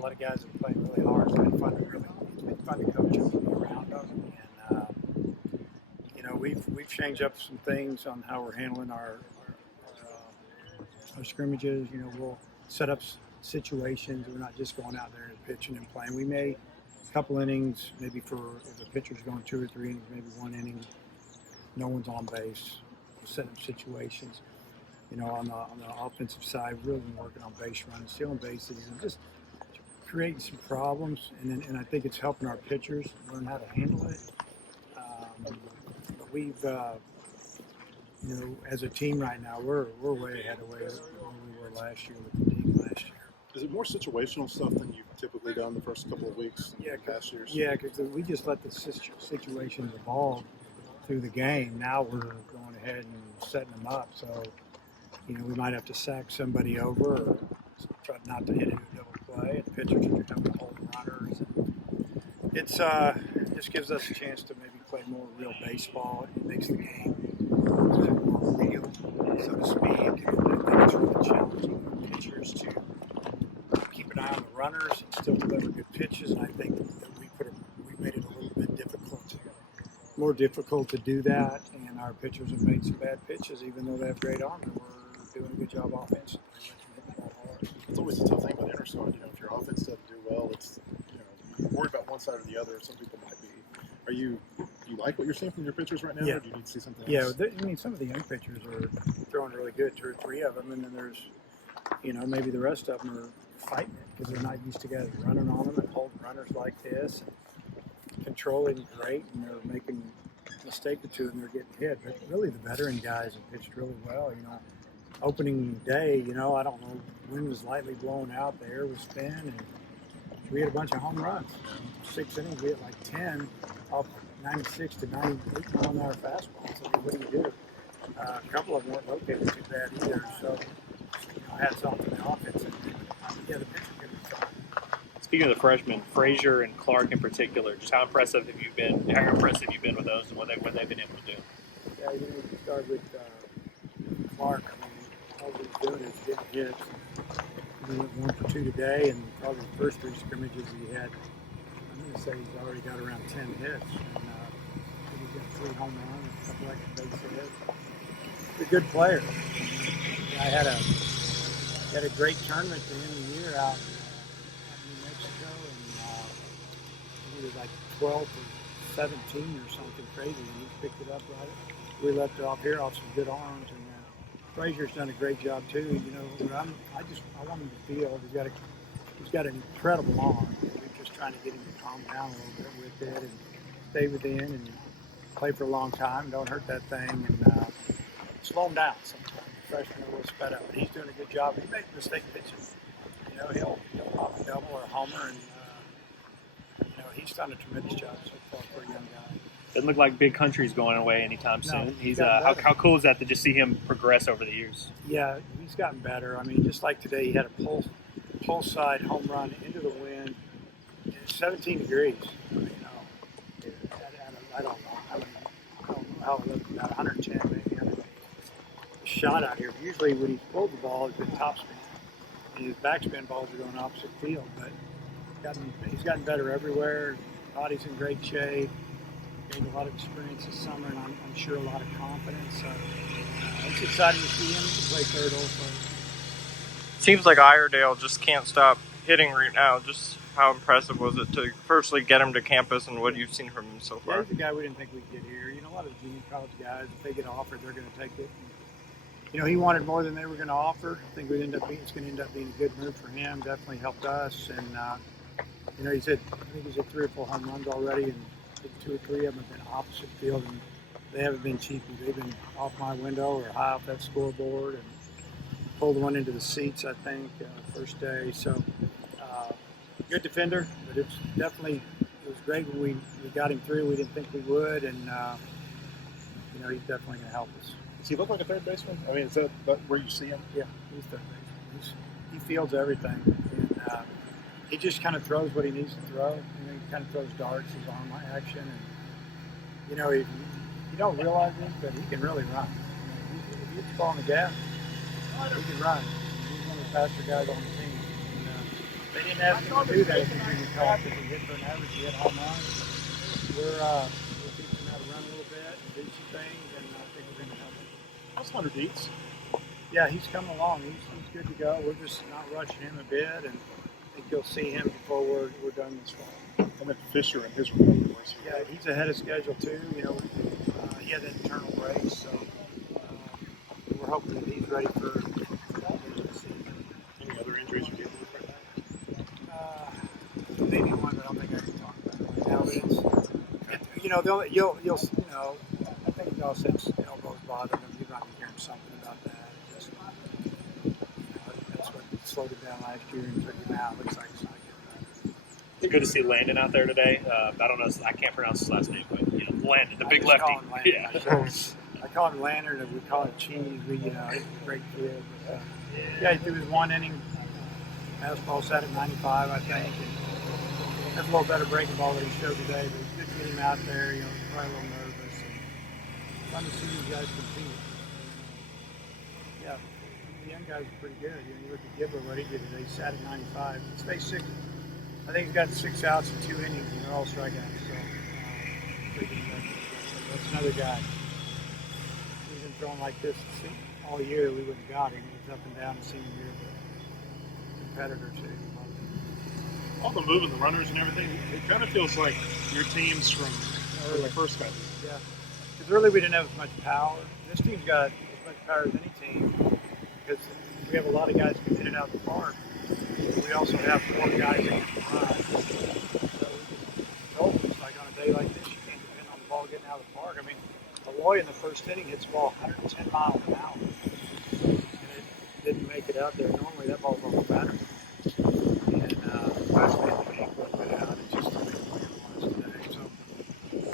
a lot of guys that are playing really hard. It's been fun to coach them and be around them. And we've changed up some things on how we're handling our scrimmages. We'll set up situations. We're not just going out there and pitching and playing. We may a couple innings, maybe if the pitcher's going 2 or 3 innings, maybe 1 inning, no one's on base. We'll set up situations. On the offensive side, we've really been working on base runs, stealing bases, and just creating some problems. And I think it's helping our pitchers learn how to handle it. But we've, as a team right now, we're way ahead of where we were last year with the team last year. Is it more situational stuff than you've typically done the first couple of weeks in past years? Yeah, because we just let the situations evolve through the game. Now we're going ahead and setting them up. So, we might have to sack somebody over or try not to hit a double play. And pitchers are having to hold runners. And it just gives us a chance to maybe play more real baseball. It makes the game more real, so to speak. And I think it's really challenging for pitchers to keep an eye on the runners and still deliver good pitches. And I think that we made it a little bit more difficult to do that. And our pitchers have made some bad pitches, even though they have great arm. And we're doing a good job offensively. It's always a tough thing with Interstar. If your offense doesn't do well, it's you're worried about one side or the other. Some people might be. Do you like what you're seeing from your pitchers right now? Yeah. Or do you need to see something else? Yeah, some of the young pitchers are throwing really good, 2 or 3 of them, and then there's, maybe the rest of them are fighting it because they're not used to guys running on them and holding runners like this, and controlling great, and they're making a mistake or two and they're getting hit. But really, the veteran guys have pitched really well. Opening day, I don't know, wind was lightly blowing out, the air was thin, and we had a bunch of home runs. 6 innings, we had like 10 off 96 to 98 mile-an-hour fastballs. So what do you do? A couple of them weren't located too bad either. So, hats off to the offense. And, the pitcher can be fine. Speaking of the freshmen, Frazier and Clark in particular, just how impressive have you been? How impressive have you been with those and what they've been able to do? Yeah, you start with Clark. All he's doing is getting hits. He went 1 for 2 today, and probably the first 3 scrimmages he had, I'm going to say he's already got around 10 hits. And he's got 3 home runs, a couple extra base hits. He's a good player. I had a great tournament at the end of the year out in New Mexico, and he was like 12 or 17 or something crazy, and he picked it up right. We left it off here off some good arms, and Frazier's done a great job too. I want him to feel he's got an incredible arm. We're just trying to get him to calm down a little bit with it and stay within and play for a long time. Don't hurt that thing and slow him down sometimes. The freshman a little sped up, but he's doing a good job. He makes mistake pitches. He'll pop a double or a homer, and he's done a tremendous job so far for a young guy. Doesn't look like Big Country's going away anytime soon. No, He's how cool is that to just see him progress over the years? Yeah, he's gotten better. I mean, just like today, he had a pull side home run into the wind. It's 17 degrees. I don't know how it looked, about 110 maybe. Shot out here. Usually when he pulled the ball, it's been topspin. And his backspin balls are going opposite field. But he's gotten better everywhere. Body's in great shape. Gained a lot of experience this summer, and I'm sure a lot of confidence. So it's exciting to see him. He can play third also. Seems like Iredale just can't stop hitting right now. Just how impressive was it to firstly get him to campus and what you've seen from him so far? Yeah, he's a guy we didn't think we'd get here. A lot of the junior college guys, if they get offered, they're going to take it. And, he wanted more than they were going to offer. I think it's going to end up being a good move for him. Definitely helped us. And, he's had 3 or 4 home runs already, and 2 or 3 of them have been opposite field, and they haven't been cheapy. They've been off my window or high off that scoreboard, and pulled one into the seats, I think, first day. So, good defender, but it was great when we got him through. We didn't think we would, and he's definitely going to help us. Does he look like a third baseman? I mean, is that where you see him? Yeah, he's third baseman. He fields everything, and he just kind of throws what he needs to throw. He kind of throws darts, his arm action, and you don't realize it, but he can really run. If he hits the ball on the gas, he can run. He's one of the faster guys on the team. And, They didn't ask him to do that at the junior college because he hit for an average. He had home runs. We're teaching him how to run a little bit and do some things, and I think we're going to help him. How's Hunter Dietz? Yeah, he's coming along. He's good to go. We're just not rushing him a bit, and I think you'll see him before we're done this fall. I met Fisher in his role. Yeah, he's ahead of schedule too. You know, he had that internal race, so we're hoping that he's ready for the season. Any other injuries you're dealing with right now? Maybe one, but I don't think I can talk about it right now. But it's, you know, you'll you know, I think they'll say elbows bother him. You might be hearing something about that. Just, you know, that's what slowed him down last year and took him out. Looks like it's not getting better. It's good to see Landon out there today. I don't know, I can't pronounce his last name, but Landon, the big I just lefty. call him Landon. I call him Lantern, and we call him Cheese. He's a great kid. But, yeah, he threw his one inning. Fastball sat at 95, I think. And that's a little better breaking ball that he showed today. But it's good to get him out there. You know, he's probably a little nervous. And fun to see these guys compete. Yeah, the young guys are pretty good. You look at Gibber, what he did today. He sat at 95. He stayed 6. I think he's got 6 outs in 2 innings, and they're all strikeouts. So, that's another guy. He's been throwing like this all year. We wouldn't have got him. He's up and down the senior year, but competitor too. All the moving, the runners and everything, it kind of feels like your teams from the first guys. Yeah. Because early we didn't have as much power. This team's got as much power as any team because we have a lot of guys who can hit it out the park. We also have 4 guys that can run. So we told them, it's like on a day like this, you can't depend on the ball getting out of the park. I mean, Aloy in the first inning hits the ball 110 miles an hour. And it didn't make it out there. Normally that ball's on the battery. And last night the game put it out. It just didn't play it was today. So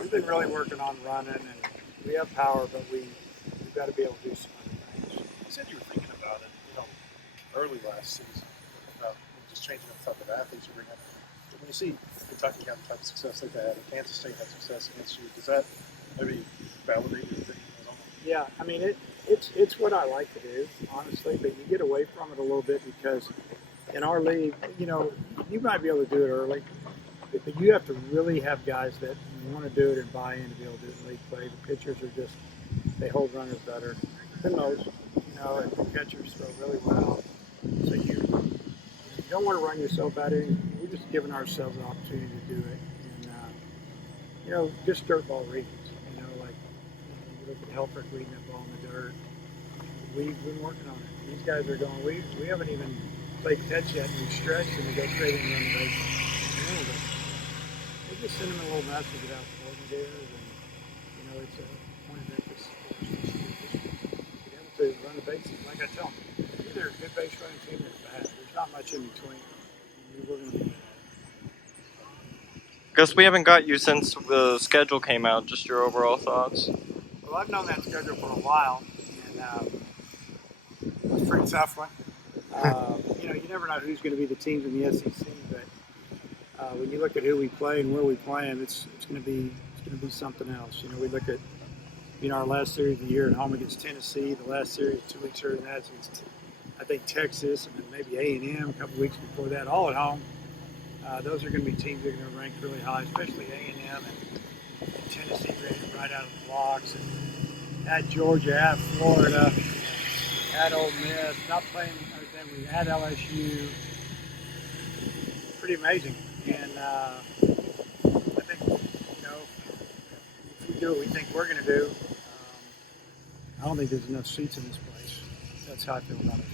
we've been really working on running, and we have power, but we've got to be able to do some other things. You said you were thinking about it, early last season, about just changing up the type of athletes you bring up. But when you see Kentucky have the type of success they've had, and Kansas State had success against you, does that maybe validate your thinking? Yeah, I mean, it's what I like to do, honestly, but you get away from it a little bit because in our league, you might be able to do it early, but you have to really have guys that want to do it and buy in to be able to do it in league play. The pitchers are just, they hold runners better than most, and the catchers throw really well. So you don't want to run yourself out of it. We're just giving ourselves an opportunity to do it. And, just dirt ball reads. You look at Helfrich reading that ball in the dirt. We've been working on it. These guys are going, we haven't even played catch yet, and we stretch and we go straight in and run the bases. They just send them a little message about coordinators, and, it's a point of emphasis for us this year. Be able to run the bases. Like I tell them, either a good base running team or bad. There's not much in between. We're going to do that. Guess we haven't got you since the schedule came out. Just your overall thoughts. Well, I've known that schedule for a while, and it's a pretty tough one. You never know who's going to be the teams in the SEC, but when you look at who we play and where we play them, it's going to be something else. We look at our last series of the year at home against Tennessee. The last series 2 weeks earlier than that against, I think, Texas, and then maybe A&M a couple weeks before that, all at home. Those are going to be teams that are going to rank really high, especially A&M and Tennessee right out of the blocks. And at Georgia, at Florida, at Ole Miss, not playing them, we at LSU. Pretty amazing. And I think, if we do what we think we're going to do, I don't think there's enough seats in this place. That's how I feel about it.